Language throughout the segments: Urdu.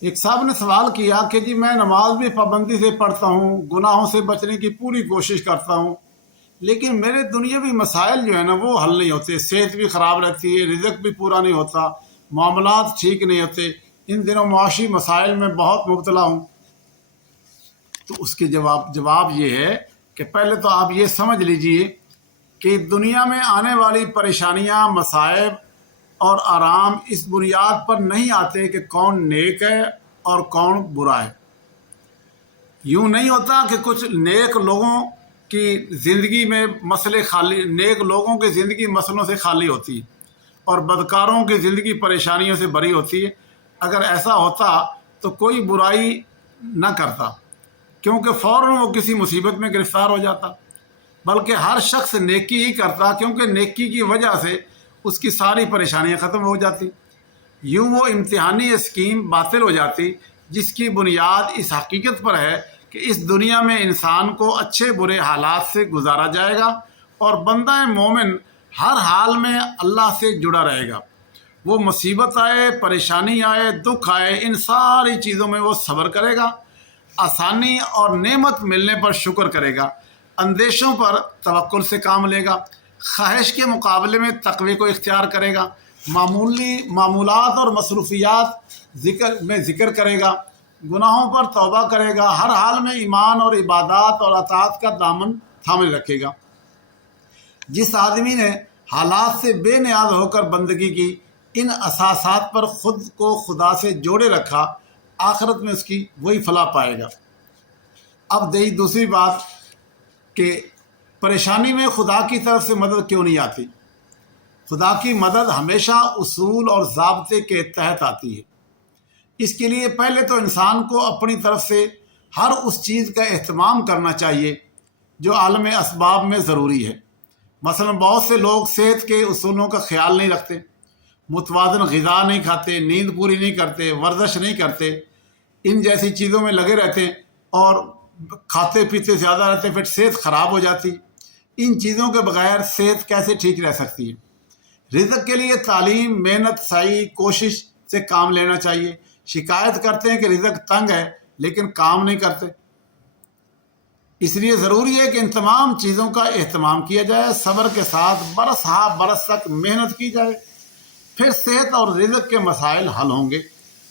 ایک صاحب نے سوال کیا کہ جی میں نماز بھی پابندی سے پڑھتا ہوں، گناہوں سے بچنے کی پوری کوشش کرتا ہوں، لیکن میرے دنیاوی مسائل جو ہے نا وہ حل نہیں ہوتے، صحت بھی خراب رہتی ہے، رزق بھی پورا نہیں ہوتا، معاملات ٹھیک نہیں ہوتے، ان دنوں معاشی مسائل میں بہت مبتلا ہوں۔ تو اس کے جواب یہ ہے کہ پہلے تو آپ یہ سمجھ لیجئے کہ دنیا میں آنے والی پریشانیاں، مصائب اور آرام اس بنیاد پر نہیں آتے کہ کون نیک ہے اور کون برا ہے۔ یوں نہیں ہوتا کہ کچھ نیک لوگوں کی زندگی میں مسئلے خالی، نیک لوگوں کی زندگی مسئلوں سے خالی ہوتی ہے اور بدکاروں کی زندگی پریشانیوں سے بری ہوتی ہے۔ اگر ایسا ہوتا تو کوئی برائی نہ کرتا، کیونکہ فوراً وہ کسی مصیبت میں گرفتار ہو جاتا، بلکہ ہر شخص نیکی ہی کرتا، کیونکہ نیکی کی وجہ سے اس کی ساری پریشانیاں ختم ہو جاتی۔ یوں وہ امتحانی اسکیم باطل ہو جاتی جس کی بنیاد اس حقیقت پر ہے کہ اس دنیا میں انسان کو اچھے برے حالات سے گزارا جائے گا اور بندہ مومن ہر حال میں اللہ سے جڑا رہے گا۔ وہ مصیبت آئے، پریشانی آئے، دکھ آئے، ان ساری چیزوں میں وہ صبر کرے گا، آسانی اور نعمت ملنے پر شکر کرے گا، اندیشوں پر توکل سے کام لے گا، خواہش کے مقابلے میں تقوی کو اختیار کرے گا، معمولات اور مصروفیات ذکر کرے گا، گناہوں پر توبہ کرے گا، ہر حال میں ایمان اور عبادات اور اطاعت کا دامن تھامے رکھے گا۔ جس آدمی نے حالات سے بے نیاز ہو کر بندگی کی، ان اساسات پر خود کو خدا سے جوڑے رکھا، آخرت میں اس کی وہی فلاح پائے گا۔ اب دوسری بات کہ پریشانی میں خدا کی طرف سے مدد کیوں نہیں آتی؟ خدا کی مدد ہمیشہ اصول اور ضابطے کے تحت آتی ہے۔ اس کے لیے پہلے تو انسان کو اپنی طرف سے ہر اس چیز کا اہتمام کرنا چاہیے جو عالم اسباب میں ضروری ہے۔ مثلا بہت سے لوگ صحت کے اصولوں کا خیال نہیں رکھتے، متوازن غذا نہیں کھاتے، نیند پوری نہیں کرتے، ورزش نہیں کرتے، ان جیسی چیزوں میں لگے رہتے اور کھاتے پیتے زیادہ رہتے، پھر صحت خراب ہو جاتی۔ ان چیزوں کے بغیر صحت کیسے ٹھیک رہ سکتی ہے؟ رزق کے لیے تعلیم، محنت، سعی، کوشش سے کام لینا چاہیے۔ شکایت کرتے ہیں کہ رزق تنگ ہے لیکن کام نہیں کرتے۔ اس لیے ضروری ہے کہ ان تمام چیزوں کا اہتمام کیا جائے، صبر کے ساتھ برس ہا برس تک محنت کی جائے، پھر صحت اور رزق کے مسائل حل ہوں گے۔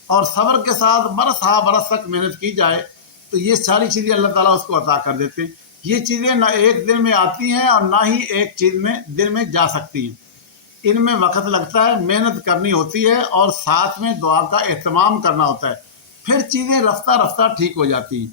اور صبر کے ساتھ برس ہا برس تک محنت کی جائے تو یہ ساری چیزیں اللہ تعالیٰ اس کو عطا کر دیتے ہیں۔ یہ چیزیں نہ ایک دن میں آتی ہیں اور نہ ہی ایک دن میں جا سکتی ہیں، ان میں وقت لگتا ہے، محنت کرنی ہوتی ہے اور ساتھ میں دعا کا اہتمام کرنا ہوتا ہے، پھر چیزیں رفتہ رفتہ ٹھیک ہو جاتی ہیں۔